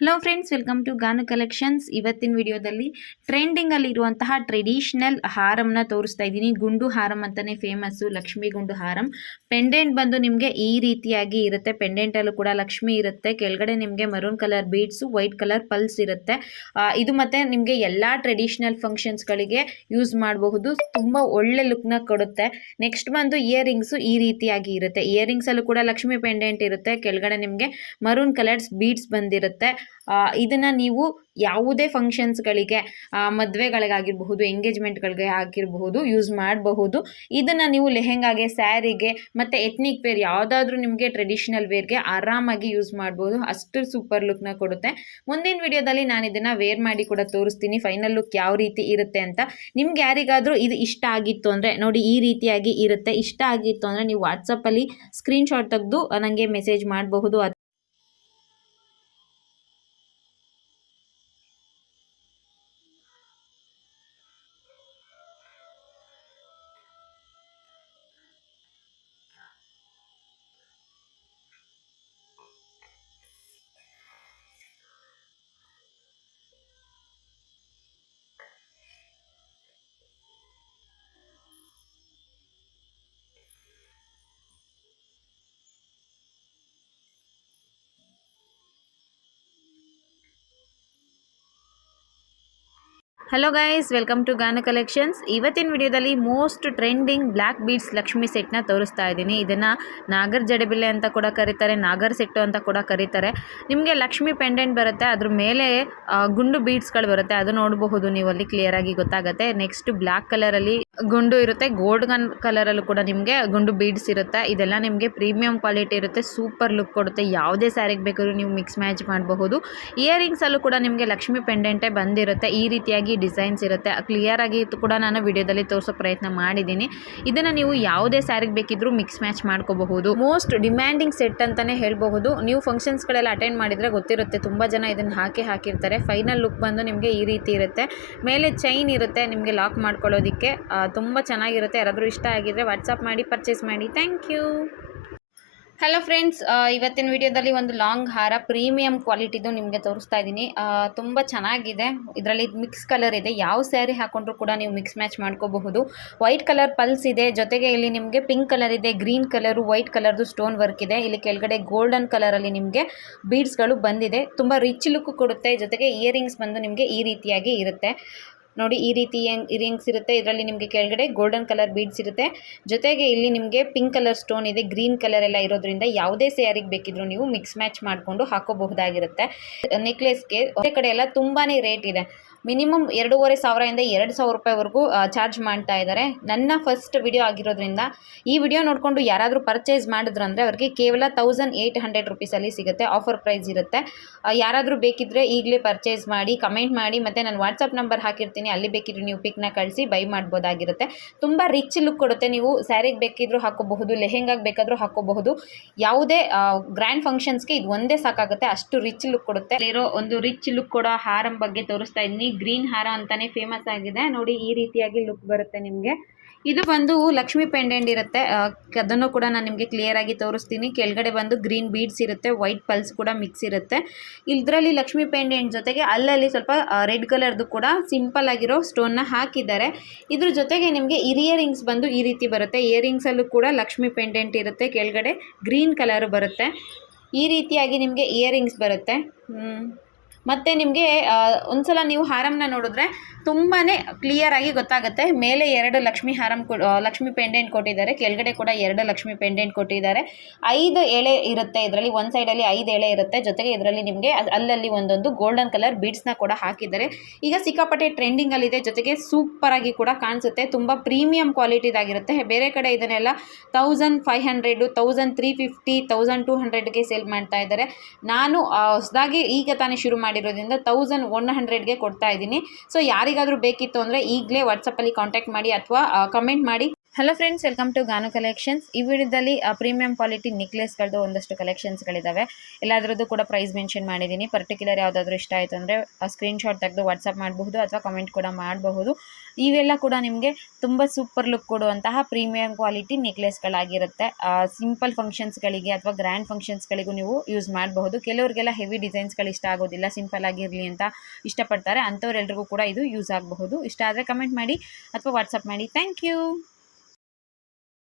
Hello friends welcome to Ganu collections ಇವತ್ತಿನ ವಿಡಿಯೋದಲ್ಲಿ ಟ್ರೆಂಡಿಂಗಲ್ಲಿ ಇರುವಂತಹ ಟ್ರೆಡಿಷ್ನಲ್ ಹಾರಂನ ತೋರಿಸ್ತಾ ಇದ್ದೀನಿ. ಗುಂಡು ಹಾರಂ ಅಂತಲೇ ಫೇಮಸ್ಸು ಲಕ್ಷ್ಮಿ ಗುಂಡು ಹಾರಂ. ಪೆಂಡೆಂಟ್ ಬಂದು ನಿಮಗೆ ಈ ರೀತಿಯಾಗಿ ಇರುತ್ತೆ. ಪೆಂಡೆಂಟಲ್ಲೂ ಕೂಡ ಲಕ್ಷ್ಮಿ ಇರುತ್ತೆ. ಕೆಳಗಡೆ ನಿಮಗೆ maroon colour beads white colour pearls ಇರುತ್ತೆ. ಇದು ಮತ್ತೆ ನಿಮಗೆ ಎಲ್ಲ ಟ್ರೆಡಿಷ್ನಲ್ ಫಂಕ್ಷನ್ಸ್ಗಳಿಗೆ ಯೂಸ್ ಮಾಡಬಹುದು. ತುಂಬ ಒಳ್ಳೆ ಲುಕ್ನ ಕೊಡುತ್ತೆ. ನೆಕ್ಸ್ಟ್ ಬಂದು ಇಯರಿಂಗ್ಸು ಈ ರೀತಿಯಾಗಿ ಇರುತ್ತೆ. ಇಯರಿಂಗ್ಸಲ್ಲೂ ಕೂಡ ಲಕ್ಷ್ಮಿ ಪೆಂಡೆಂಟ್ ಇರುತ್ತೆ. ಕೆಳಗಡೆ ನಿಮಗೆ ಮರೂನ್ ಕಲರ್ಸ್ ಬೀಡ್ಸ್ ಬಂದಿರುತ್ತೆ. ಇದನ್ನ ನೀವು ಯಾವುದೇ ಫಂಕ್ಷನ್ಸ್ಗಳಿಗೆ ಮದುವೆಗಳಿಗಾಗಿರಬಹುದು ಎಂಗೇಜ್ಮೆಂಟ್ಗಳಿಗೆ ಆಗಿರಬಹುದು ಯೂಸ್ ಮಾಡಬಹುದು. ಇದನ್ನು ನೀವು ಲೆಹೆಂಗಾಗೆ ಸ್ಯಾರಿಗೆ ಮತ್ತು ಎತ್ನಿಕ್ ವೇರ್ ಯಾವುದಾದ್ರೂ ನಿಮಗೆ ಟ್ರೆಡಿಷನಲ್ ವೇರ್ಗೆ ಆರಾಮಾಗಿ ಯೂಸ್ ಮಾಡ್ಬೋದು. ಅಷ್ಟು ಸೂಪರ್ ಲುಕ್ನ ಕೊಡುತ್ತೆ. ಮುಂದಿನ ವಿಡಿಯೋದಲ್ಲಿ ನಾನು ಇದನ್ನು ವೇರ್ ಮಾಡಿ ಕೂಡ ತೋರಿಸ್ತೀನಿ. ಫೈನಲ್ ಲುಕ್ ಯಾವ ರೀತಿ ಇರುತ್ತೆ ಅಂತ. ನಿಮ್ಗೆ ಯಾರಿಗಾದರೂ ಇದು ಇಷ್ಟ ಆಗಿತ್ತು ಅಂದರೆ, ನೋಡಿ ಈ ರೀತಿಯಾಗಿ ಇರುತ್ತೆ. ಇಷ್ಟ ಆಗಿತ್ತು ಅಂದರೆ, ನೀವು ವಾಟ್ಸಪ್ಪಲ್ಲಿ ಸ್ಕ್ರೀನ್ಶಾಟ್ ತೆಗೆದು ನನಗೆ ಮೆಸೇಜ್ ಮಾಡಬಹುದು. Hello guys welcome to Gana collections ಇವತ್ತಿನ ವಿಡಿಯೋದಲ್ಲಿ most trending black beads Lakshmi ಸೆಟ್ನ ತೋರಿಸ್ತಾ ಇದ್ದೀನಿ. ಇದನ್ನು ನಾಗರ್ ಜಡಬಿಲ್ಲೆ ಅಂತ ಕೂಡ ಕರೀತಾರೆ, ನಾಗರ್ ಸೆಟ್ಟು ಅಂತ ಕೂಡ ಕರೀತಾರೆ. ನಿಮಗೆ ಲಕ್ಷ್ಮಿ ಪೆಂಡೆಂಟ್ ಬರುತ್ತೆ, ಅದ್ರ ಮೇಲೆ ಗುಂಡು ಬೀಡ್ಸ್ಗಳು ಬರುತ್ತೆ. ಅದು ನೋಡಬಹುದು ನೀವು ಅಲ್ಲಿ ಕ್ಲಿಯರಾಗಿ ಗೊತ್ತಾಗುತ್ತೆ. ನೆಕ್ಸ್ಟ್ ಬ್ಲ್ಯಾಕ್ ಕಲರಲ್ಲಿ ಗುಂಡು ಇರುತ್ತೆ. ಗೋಲ್ಡ್ ಗನ್ ಕಲರಲ್ಲೂ ಕೂಡ ನಿಮಗೆ ಗುಂಡು ಬೀಡ್ಸ್ ಇರುತ್ತೆ. ಇದೆಲ್ಲ ನಿಮಗೆ ಪ್ರೀಮಿಯಂ ಕ್ವಾಲಿಟಿ ಇರುತ್ತೆ. ಸೂಪರ್ ಲುಕ್ ಕೊಡುತ್ತೆ. ಯಾವುದೇ ಸ್ಯಾರಿಗೆ ಬೇಕಾದ್ರೂ ನೀವು ಮಿಕ್ಸ್ ಮ್ಯಾಚ್ ಮಾಡಬಹುದು. ಇಯರಿಂಗ್ಸಲ್ಲೂ ಕೂಡ ನಿಮಗೆ ಲಕ್ಷ್ಮಿ ಪೆಂಡೆಂಟೇ ಬಂದಿರುತ್ತೆ. ಈ ರೀತಿಯಾಗಿ ಡಿಸೈನ್ಸ್ ಇರುತ್ತೆ. ಕ್ಲಿಯರ್ ಇದು ಕೂಡ ನಾನು ವಿಡಿಯೋದಲ್ಲಿ ತೋರಿಸೋ ಪ್ರಯತ್ನ ಮಾಡಿದ್ದೀನಿ. ಇದನ್ನು ನೀವು ಯಾವುದೇ ಸ್ಯಾರಿಗೆ ಬೇಕಿದ್ರೂ ಮಿಕ್ಸ್ ಮ್ಯಾಚ್ ಮಾಡ್ಕೋಬಹುದು. ಮೋಸ್ಟ್ ಡಿಮ್ಯಾಂಡಿಂಗ್ ಸೆಟ್ ಅಂತಲೇ ಹೇಳಬಹುದು. ನೀವು ಫಂಕ್ಷನ್ಸ್ಗಳೆಲ್ಲ ಅಟೆಂಡ್ ಮಾಡಿದರೆ ಗೊತ್ತಿರುತ್ತೆ. ತುಂಬ ಜನ ಇದನ್ನು ಹಾಕಿ ಹಾಕಿರ್ತಾರೆ. ಫೈನಲ್ ಲುಕ್ ಬಂದು ನಿಮಗೆ ಈ ರೀತಿ ಇರುತ್ತೆ. ಮೇಲೆ ಚೈನ್ ಇರುತ್ತೆ. ನಿಮಗೆ ಲಾಕ್ ಮಾಡ್ಕೊಳ್ಳೋದಕ್ಕೆ. ತುಂಬ ಚೆನ್ನಾಗಿರುತ್ತೆ. ಯಾರಾದರೂ ಇಷ್ಟ ಆಗಿದ್ರೆ ವಾಟ್ಸಪ್ ಮಾಡಿ ಪರ್ಚೇಸ್ ಮಾಡಿ. ಥ್ಯಾಂಕ್ ಯು ಹಲೋ ಫ್ರೆಂಡ್ಸ್ ಇವತ್ತಿನ ವಿಡಿಯೋದಲ್ಲಿ ಒಂದು ಲಾಂಗ್ ಹಾರ ಪ್ರೀಮಿಯಂ ಕ್ವಾಲಿಟಿದು ನಿಮಗೆ ತೋರಿಸ್ತಾ ಇದ್ದೀನಿ. ತುಂಬ ಚೆನ್ನಾಗಿದೆ. ಇದರಲ್ಲಿ ಮಿಕ್ಸ್ ಕಲರ್ ಇದೆ. ಯಾವ ಸ್ಯಾರಿ ಹಾಕೊಂಡ್ರು ಕೂಡ ನೀವು ಮಿಕ್ಸ್ ಮ್ಯಾಚ್ ಮಾಡ್ಕೋಬಹುದು. ವೈಟ್ ಕಲರ್ ಪಲ್ಸ್ ಇದೆ. ಜೊತೆಗೆ ಇಲ್ಲಿ ನಿಮಗೆ ಪಿಂಕ್ ಕಲರ್ ಇದೆ ಗ್ರೀನ್ ಕಲರು ವೈಟ್ ಕಲರ್ದು ಸ್ಟೋನ್ ವರ್ಕ್ ಇದೆ. ಇಲ್ಲಿ ಕೆಳಗಡೆ ಗೋಲ್ಡನ್ ಕಲರಲ್ಲಿ ನಿಮಗೆ ಬೀಡ್ಸ್ಗಳು ಬಂದಿದೆ. ತುಂಬ ರಿಚ್ ಲುಕ್ ಕೊಡುತ್ತೆ. ಜೊತೆಗೆ ಇಯರಿಂಗ್ಸ್ ಬಂದು ನಿಮಗೆ ಈ ರೀತಿಯಾಗಿ ಇರುತ್ತೆ. ನೋಡಿ ಈ ರೀತಿ ಇಯರಿಂಗ್ಸ್ ಇರುತ್ತೆ. ಇದರಲ್ಲಿ ನಿಮಗೆ ಕೆಳಗಡೆ ಗೋಲ್ಡನ್ ಕಲರ್ ಬೀಡ್ಸ್ ಇರುತ್ತೆ. ಜೊತೆಗೆ ಇಲ್ಲಿ ನಿಮಗೆ ಪಿಂಕ್ ಕಲರ್ ಸ್ಟೋನ್ ಇದೆ. ಗ್ರೀನ್ ಕಲರ್ ಎಲ್ಲ ಇರೋದ್ರಿಂದ ಯಾವುದೇ ಸ್ಯಾರಿಗೆ ಬೇಕಿದ್ರು ನೀವು ಮಿಕ್ಸ್ ಮ್ಯಾಚ್ ಮಾಡಿಕೊಂಡು ಹಾಕೋಬಹುದಾಗಿರುತ್ತೆ. ನೆಕ್ಲೆಸ್ಗೆ ಒಂದೇ ಕಡೆ ಎಲ್ಲ ತುಂಬಾ ರೇಟ್ ಇದೆ. ಮಿನಿಮಮ್ ಎರಡೂವರೆ ಸಾವಿರದಿಂದ ಎರಡು ಸಾವಿರ ರೂಪಾಯಿವರೆಗೂ ಚಾರ್ಜ್ ಮಾಡ್ತಾ ಇದ್ದಾರೆ ನನ್ನ ಫಸ್ಟ್ ವಿಡಿಯೋ ಆಗಿರೋದ್ರಿಂದ ಈ ವಿಡಿಯೋ ನೋಡಿಕೊಂಡು ಯಾರಾದರೂ ಪರ್ಚೇಸ್ ಮಾಡಿದ್ರಂದರೆ ಅವರಿಗೆ ಕೇವಲ ತೌಸಂಡ್ ಏಯ್ಟ್ ಹಂಡ್ರೆಡ್ ರುಪೀಸಲ್ಲಿ ಸಿಗುತ್ತೆ ಆಫರ್ ಪ್ರೈಸ್ ಇರುತ್ತೆ. ಯಾರಾದರೂ ಬೇಕಿದ್ದರೆ ಈಗಲೇ ಪರ್ಚೇಸ್ ಮಾಡಿ ಕಮೆಂಟ್ ಮಾಡಿ, ಮತ್ತು ನಾನು ವಾಟ್ಸಪ್ ನಂಬರ್ ಹಾಕಿರ್ತೀನಿ, ಅಲ್ಲಿ ಬೇಕಿದ್ರೆ ನೀವು ಪಿಕ್ನ ಕಳಿಸಿ ಬೈ ಮಾಡ್ಬೋದಾಗಿರುತ್ತೆ. ತುಂಬ ರಿಚ್ ಲುಕ್ ಕೊಡುತ್ತೆ ನೀವು ಸ್ಯಾರಿಗೆ ಬೇಕಿದ್ರೂ ಹಾಕೋಬಹುದು, ಲೆಹೆಂಗಾಗಿ ಬೇಕಾದರೂ ಹಾಕೋಬಹುದು. ಯಾವುದೇ ಗ್ರ್ಯಾಂಡ್ ಫಂಕ್ಷನ್ಸ್ಗೆ ಇದು ಒಂದೇ ಸಾಕಾಗುತ್ತೆ, ಅಷ್ಟು ರಿಚ್ ಲುಕ್ ಕೊಡುತ್ತೆ. ಇರೋ ಒಂದು ರಿಚ್ ಲುಕ್ ಕೊಡೋ ಹಾರಂ ಬಗ್ಗೆ ತೋರಿಸ್ತಾ ಇದ್ದೀನಿ. ಗ್ರೀನ್ ಹಾರ ಅಂತಾನೆ ಫೇಮಸ್ ಆಗಿದೆ. ನೋಡಿ ಈ ರೀತಿಯಾಗಿ ಲುಕ್ ಬರುತ್ತೆ ನಿಮಗೆ. ಇದು ಬಂದು ಲಕ್ಷ್ಮಿ ಪೆಂಡೆಂಟ್ ಇರುತ್ತೆ. ಅದನ್ನು ಕೂಡ ನಾನು ನಿಮಗೆ ಕ್ಲಿಯರ್ ಆಗಿ ತೋರಿಸ್ತೀನಿ. ಕೆಳಗಡೆ ಬಂದು ಗ್ರೀನ್ ಬೀಡ್ಸ್ ಇರುತ್ತೆ ವೈಟ್ ಪಲ್ಸ್ ಕೂಡ ಮಿಕ್ಸ್ ಇರುತ್ತೆ. ಇದರಲ್ಲಿ ಲಕ್ಷ್ಮಿ ಪೆಂಡೆಂಟ್ ಜೊತೆಗೆ ಅಲ್ಲಲ್ಲಿ ಸ್ವಲ್ಪ ರೆಡ್ ಕಲರ್ದು ಕೂಡ ಸಿಂಪಲ್ ಆಗಿರೋ ಸ್ಟೋನ್ನ ಹಾಕಿದ್ದಾರೆ. ಇದ್ರ ಜೊತೆಗೆ ನಿಮಗೆ ಇಯರಿಂಗ್ಸ್ ಬಂದು ಈ ರೀತಿ ಬರುತ್ತೆ. ಇಯರಿಂಗ್ಸಲ್ಲೂ ಕೂಡ ಲಕ್ಷ್ಮಿ ಪೆಂಡೆಂಟ್ ಇರುತ್ತೆ. ಕೆಳಗಡೆ ಗ್ರೀನ್ ಕಲರ್ ಬರುತ್ತೆ. ಈ ರೀತಿಯಾಗಿ ನಿಮಗೆ ಇಯರಿಂಗ್ಸ್ ಬರುತ್ತೆ. ಮತ್ತು ನಿಮಗೆ ಒಂದ್ಸಲ ನೀವು ಹಾರಮ್ನ ನೋಡಿದ್ರೆ ತುಂಬಾ ಕ್ಲಿಯರಾಗಿ ಗೊತ್ತಾಗುತ್ತೆ. ಮೇಲೆ ಎರಡು ಲಕ್ಷ್ಮಿ ಹಾರಂ ಲಕ್ಷ್ಮಿ ಪೆಂಡೆಂಟ್ ಕೊಟ್ಟಿದ್ದಾರೆ. ಕೆಳಗಡೆ ಕೂಡ ಎರಡು ಲಕ್ಷ್ಮಿ ಪೆಂಡೆಂಟ್ ಕೊಟ್ಟಿದ್ದಾರೆ. ಐದು ಎಳೆ ಇರುತ್ತೆ ಇದರಲ್ಲಿ. ಒಂದು ಸೈಡಲ್ಲಿ ಐದು ಎಳೆ ಇರುತ್ತೆ. ಜೊತೆಗೆ ಇದರಲ್ಲಿ ನಿಮಗೆ ಅಲ್ಲಲ್ಲಿ ಒಂದೊಂದು ಗೋಲ್ಡನ್ ಕಲರ್ ಬೀಡ್ಸ್ನ ಕೂಡ ಹಾಕಿದ್ದಾರೆ. ಈಗ ಸಿಕ್ಕಾಪಟ್ಟೆ ಟ್ರೆಂಡಿಂಗಲ್ಲಿದೆ ಜೊತೆಗೆ ಸೂಪರಾಗಿ ಕೂಡ ಕಾಣಿಸುತ್ತೆ. ತುಂಬ ಪ್ರೀಮಿಯಂ ಕ್ವಾಲಿಟಿದಾಗಿರುತ್ತೆ ಬೇರೆ ಕಡೆ ಇದನ್ನೆಲ್ಲ thousand five hundred thousand three fifty thousand two ಹಂಡ್ರೆಡ್ಗೆ sale ಮಾಡ್ತಾ ಇದ್ದಾರೆ. ನಾನು ಹೊಸದಾಗಿ ಈಗ ತಾನೇ ಶುರು ಮಾಡಿರೋದ್ರಿಂದ ತೌಸಂಡ್ ಒನ್ ಹಂಡ್ರೆಡ್ಗೆ ಕೊಡ್ತಾ ಇದ್ದೀನಿ. ಸೊ ಯಾರಿಗಾದರೂ ಬೇಕಿತ್ತು ಅಂದರೆ ಈಗಲೇ ವಾಟ್ಸಪ್ಪಲ್ಲಿ ಕಾಂಟ್ಯಾಕ್ಟ್ ಮಾಡಿ ಅಥವಾ ಕಮೆಂಟ್ ಮಾಡಿ. Hello friends welcome to Ganu collections ಈ ವಿಡಿಯೋದಲ್ಲಿ ಪ್ರೀಮಿಯಂ ಕ್ವಾಲಿಟಿ ನೆಕ್ಲೆಸ್ಗಳದ್ದು ಒಂದಷ್ಟು ಕಲೆಕ್ಷನ್ಸ್ಗಳಿದ್ದಾವೆ ಎಲ್ಲದರದ್ದು ಕೂಡ ಪ್ರೈಸ್ ಮೆನ್ಷನ್ ಮಾಡಿದ್ದೀನಿ ಪರ್ಟಿಕ್ಯುಲರ್ ಯಾವುದಾದ್ರೂ ಇಷ್ಟ ಆಯಿತು ಅಂದರೆ ಸ್ಕ್ರೀನ್ಶಾಟ್ ತೆಗೆದು ವಾಟ್ಸಪ್ ಮಾಡಬಹುದು ಅಥವಾ ಕಮೆಂಟ್ ಕೂಡ ಮಾಡಬಹುದು. ಇವೆಲ್ಲ ಕೂಡ ನಿಮಗೆ ತುಂಬ ಸೂಪರ್ ಲುಕ್ ಕೊಡುವಂತಹ ಪ್ರೀಮಿಯಂ ಕ್ವಾಲಿಟಿ ನೆಕ್ಲೆಸ್ಗಳಾಗಿರುತ್ತೆ ಸಿಂಪಲ್ ಫಂಕ್ಷನ್ಸ್ಗಳಿಗೆ ಅಥವಾ ಗ್ರ್ಯಾಂಡ್ ಫಂಕ್ಷನ್ಸ್ಗಳಿಗೂ ನೀವು ಯೂಸ್ ಮಾಡಬಹುದು. ಕೆಲವರಿಗೆಲ್ಲ ಹೆವಿ ಡಿಸೈನ್ಸ್ಗಳು ಇಷ್ಟ ಆಗೋದಿಲ್ಲ ಸಿಂಪಲ್ ಆಗಿರಲಿ ಅಂತ ಇಷ್ಟಪಡ್ತಾರೆ. ಅಂಥವ್ರೆಲ್ರಿಗೂ ಕೂಡ ಇದು ಯೂಸ್ ಆಗಬಹುದು. ಇಷ್ಟ ಆದರೆ ಕಮೆಂಟ್ ಮಾಡಿ ಅಥವಾ ವಾಟ್ಸಪ್ ಮಾಡಿ. Thank you